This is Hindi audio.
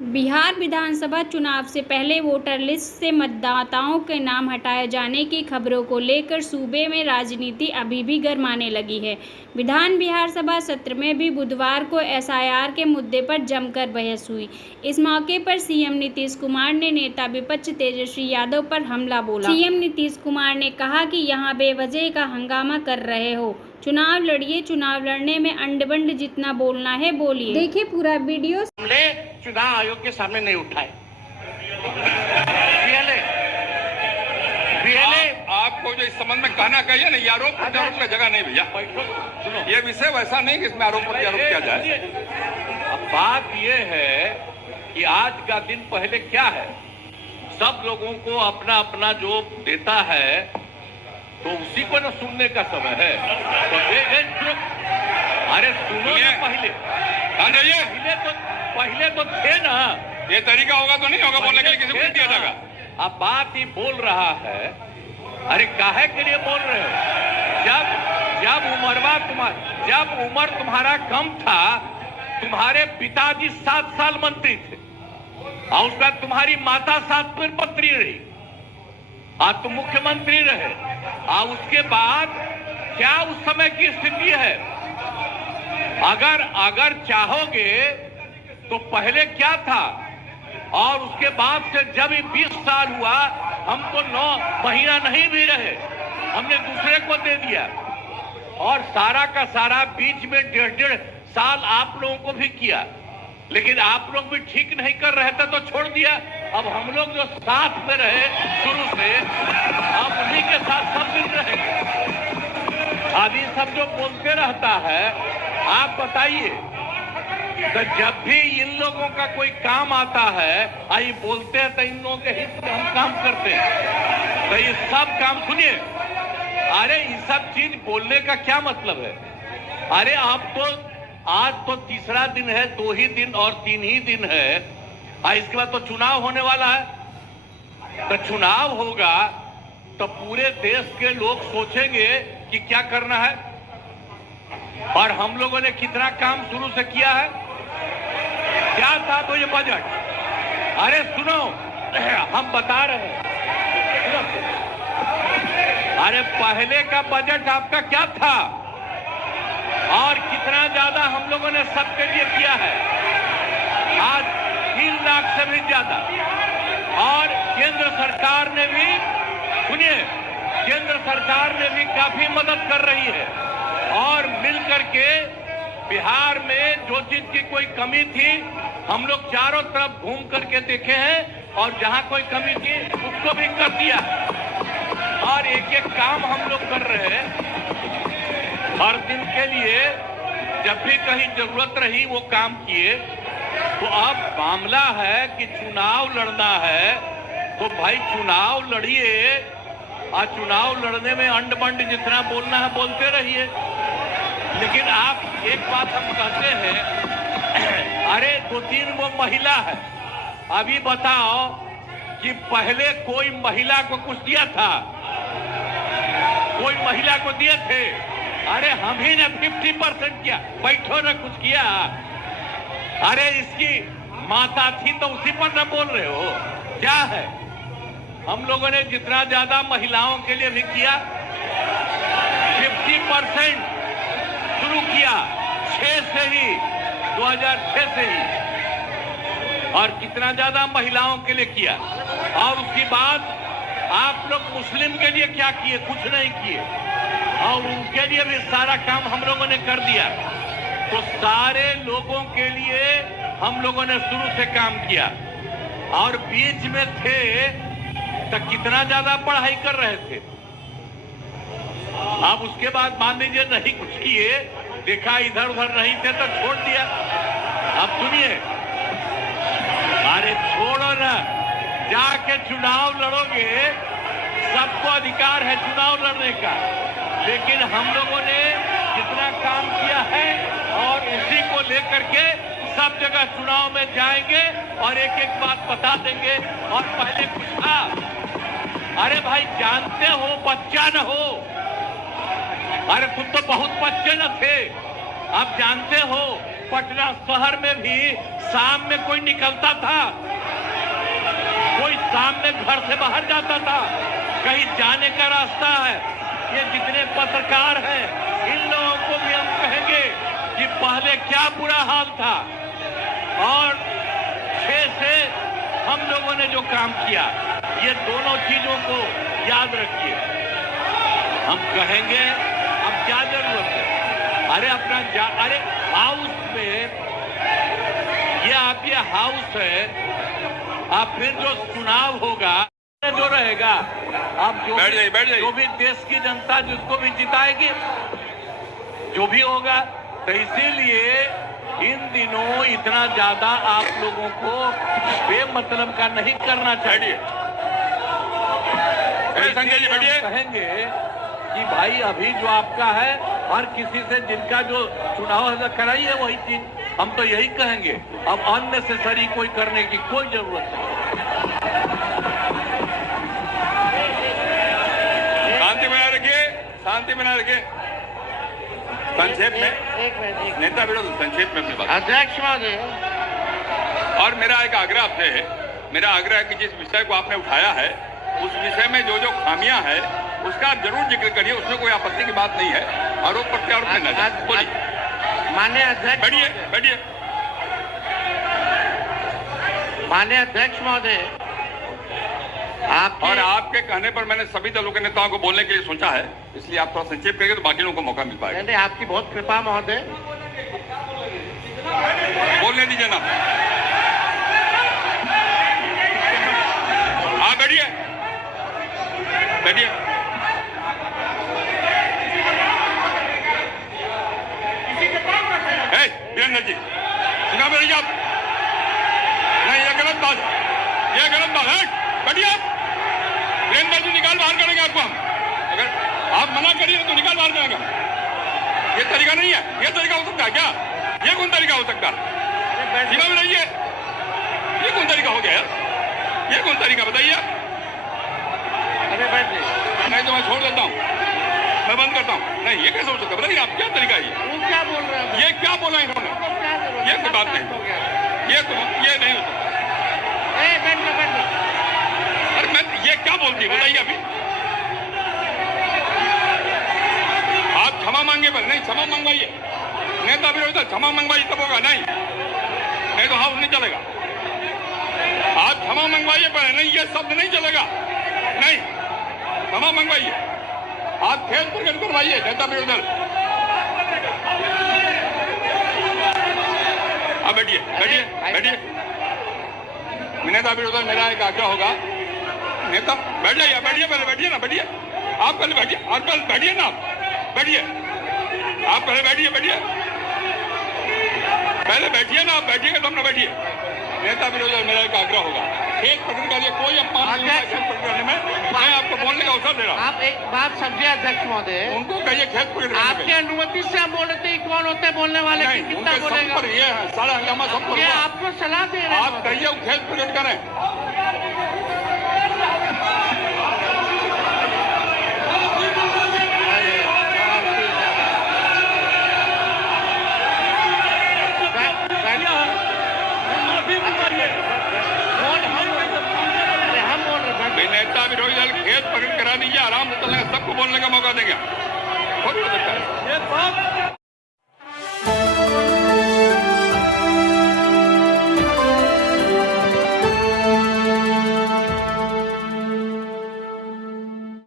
बिहार विधानसभा चुनाव से पहले वोटर लिस्ट से मतदाताओं के नाम हटाए जाने की खबरों को लेकर सूबे में राजनीति अभी भी गरमाने लगी है। बिहार सभा सत्र में भी बुधवार को एसआईआर के मुद्दे पर जमकर बहस हुई। इस मौके पर सीएम नीतीश कुमार ने नेता विपक्ष तेजस्वी यादव पर हमला बोला। सीएम नीतीश कुमार ने कहा कि यहां बेवजह का हंगामा कर रहे हो, चुनाव लड़िए, चुनाव लड़ने में अंड बंड जितना बोलना है बोलिए। देखिए पूरा वीडियो। हमने चुनाव आयोग के सामने नहीं उठाए। आपको जो इस संबंध में कहना कहिए ना, ये आरोप प्रत्यारोप का जगह नहीं भैया। सुनो, ये विषय वैसा नहीं कि इसमें आरोप प्रत्यारोप किया जाए। अब बात ये है कि आज का दिन पहले क्या है, सब लोगों को अपना अपना जो देता है तो उसी को न सुनने का समय है। तो अरे सुनो ना, पहले तो थे ना। ये तरीका होगा तो नहीं होगा बोलने के लिए, किसी को दिया जाएगा। अब बात ही बोल रहा है, अरे काहे के लिए बोल रहे हो? जब उम्र तुम्हारा कम था, तुम्हारे पिताजी 7 साल मंत्री थे और उसका तुम्हारी माता 7 फिर मंत्री रही, आज तुम मुख्यमंत्री रहे। और उसके बाद क्या उस समय की स्थिति है? अगर चाहोगे तो पहले क्या था और उसके बाद से जब 20 साल हुआ, हम तो 9 महीना नहीं भी रहे, हमने दूसरे को दे दिया। और सारा का सारा बीच में 1.5 साल आप लोगों को भी किया, लेकिन आप लोग भी ठीक नहीं कर रहे थे तो छोड़ दिया। अब हम लोग जो साथ में रहे शुरू से, अब उन्हीं के साथ सब दिन रहेंगे। अब ये सब जो बोलते रहता है, आप बताइए, तो जब भी इन लोगों का कोई काम आता है, आई बोलते हैं तो इन लोगों के हित में हम काम करते हैं। तो ये सब काम सुनिए, अरे ये सब चीज बोलने का क्या मतलब है? अरे आप तो आज तो तीसरा दिन है, 2 ही दिन और 3 ही दिन है, इसके बाद तो चुनाव होने वाला है। तो चुनाव होगा तो पूरे देश के लोग सोचेंगे कि क्या करना है, और हम लोगों ने कितना काम शुरू से किया है। क्या था तो ये बजट, अरे सुनो, हम बता रहे हैं, अरे पहले का बजट आपका क्या था और कितना ज्यादा हम लोगों ने सबके लिए किया है। आज 3 लाख से भी ज्यादा, और केंद्र सरकार ने भी, सुनिए, केंद्र सरकार ने भी काफी मदद कर रही है। और मिल करके बिहार में जो चीज की कोई कमी थी, हम लोग चारों तरफ घूम करके देखे हैं, और जहां कोई कमी थी उसको भी कर दिया। और एक काम हम लोग कर रहे हैं हर दिन के लिए, जब भी कहीं जरूरत रही वो काम किए। तो अब मामला है कि चुनाव लड़ना है, तो भाई चुनाव लड़िए, और चुनाव लड़ने में अंड बंड जितना बोलना है बोलते रहिए। लेकिन आप एक बात हम कहते हैं, अरे 2-3 वो महिला है, अभी बताओ कि पहले कोई महिला को कुछ दिया था? कोई महिला को दिए थे? अरे हम ही ने 50% किया, बैठो ना कुछ किया। अरे इसकी माता थी तो उसी पर न बोल रहे हो? क्या है, हम लोगों ने जितना ज्यादा महिलाओं के लिए भी किया, 50% शुरू किया 6 से ही, 2006 से ही, और कितना ज्यादा महिलाओं के लिए किया। और उसके बाद आप लोग मुस्लिम के लिए क्या किए? कुछ नहीं किए, और उनके लिए भी सारा काम हम लोगों ने कर दिया। तो सारे लोगों के लिए हम लोगों ने शुरू से काम किया। और बीच में थे तो कितना ज्यादा पढ़ाई कर रहे थे। अब उसके बाद मान लीजिए नहीं कुछ किए, देखा इधर उधर नहीं थे तो छोड़ दिया। अब सुनिए, अरे छोड़ो ना, जाके चुनाव लड़ोगे, सबको अधिकार है चुनाव लड़ने का। लेकिन हम लोगों ने जितना काम किया है, और उसी को लेकर के सब जगह चुनाव में जाएंगे और एक बात बता देंगे। और पहले कुछ था, अरे भाई जानते हो, बच्चा न हो, अरे तुम तो बहुत बच्चे न थे, आप जानते हो पटना शहर में भी शाम में कोई निकलता था, कोई शाम में घर से बाहर जाता था, कहीं जाने का रास्ता है। ये जितने पत्रकार हैं इन लोगों को भी हम कहेंगे कि पहले क्या बुरा हाल था और 6 से हम लोगों ने जो काम किया, ये दोनों चीजों को याद रखिए। हम कहेंगे अब क्या जरूरत है, अरे अरे हाउस में ये हाउस है, अब फिर जो चुनाव होगा जो रहेगा, अब जो भी देश की जनता जिसको भी जिताएगी, जो भी होगा, तो इसीलिए इन दिनों इतना ज्यादा आप लोगों को बेमतलब का नहीं करना चाहिए। कहेंगे कि भाई अभी जो आपका है हर किसी से जिनका जो चुनाव कराई है वही चीज हम तो यही कहेंगे। अब अननेसेसरी कोई करने की कोई जरूरत नहीं। शांति बनाए रखिए, शांति बनाए रखिए। संक्षेप में नेता विरोध, संक्षेप में अपनी बात। अध्यक्ष महोदय, और मेरा एक आग्रह आपसे है, मेरा आग्रह है कि जिस विषय को आपने उठाया है उस विषय में जो जो खामियां है उसका आप जरूर जिक्र करिए, उसमें कोई आपत्ति की बात नहीं है। आरोप प्रत्यारोप में न बोलिए। माननीय अध्यक्ष, बैठिए बैठिए। माननीय अध्यक्ष महोदय, और आपके कहने पर मैंने सभी दलों के नेताओं को बोलने के लिए सोचा है, इसलिए आप थोड़ा संक्षेप करेंगे तो बाकी लोगों को मौका मिल पाएगा। नहीं, आपकी बहुत कृपा महोदय। बोलने दीजिए ना। हाँ बैठिए बैठिए। वीरेंद्र जी सुना मेरी आप? नहीं, ये गलत बात, ये गलत बात है। बैठिए आप। वीरेंद्र जी निकाल बाहर करेंगे आपको हम, अगर आप मना करिए तो निकाल बाहर करेंगे। ये तरीका नहीं है, ये तरीका हो सकता है क्या? ये कौन तरीका हो सकता है? सीमा में रहिए। ये कौन तरीका हो गया यार? ये कौन तरीका बताइए? अरे बैठ नहीं तो मैं छोड़ देता हूँ, मैं बंद करता हूँ। नहीं, ये कैसे हो सकता है? बताइए आप, क्या तरीका है ये? क्या बोल रहे हैं? ये क्या बोला इन्होंने? ये कोई बात नहीं, ये नहीं हो सकता। अरे मैं ये क्या बोलती है बताइए अभी? आप क्षमा मांगे पर नहीं, क्षमा मंगवाइए। नेता विरोधी क्षमा मंगवाइए तब होगा, नहीं तो हाउस नहीं चलेगा। आप क्षमा मंगवाइए पर नहीं, ये शब्द नहीं चलेगा। नहीं, क्षमा मंगवाइए। आप खेल प्रकट करवाइए नेता विरोधी दल। अब बैठिए बैठिए बैठिए। नेता विरोधी दल, मेरा एक आग्रह होगा, नेता बैठ जाइए, बैठिए, पहले बैठिए ना, बैठिए आप, पहले बैठिए, आप पहले बैठिए ना, बैठिए आप, पहले बैठिए, बैठिए पहले बैठिए ना, आप बैठिएगा तो हम ना बैठिए। नेता विरोधी मेरा एक आग्रह होगा, खेत प्रकट करिए, कोई अपमान नहीं है खेत प्रकट करने में। मैं आपको बोलने का अवसर दे रहा हूँ। आप एक बात समझिए अध्यक्ष महोदय, उनको कहिए खेत प्रकट आपकी अनुमति से हम बोल रहे थे कौन होते बोलने वाले, कितना बोलेगा? पर ये है सारा हंगामा सब पर ये आपको सलाह दे रहे हैं। आप कहिए खेत प्रकट करें। नेता विरोधी दल खेत प्रकट करा दीजिए, आराम से चलेगा, सबको बोलने का मौका देंगे। हो सकता है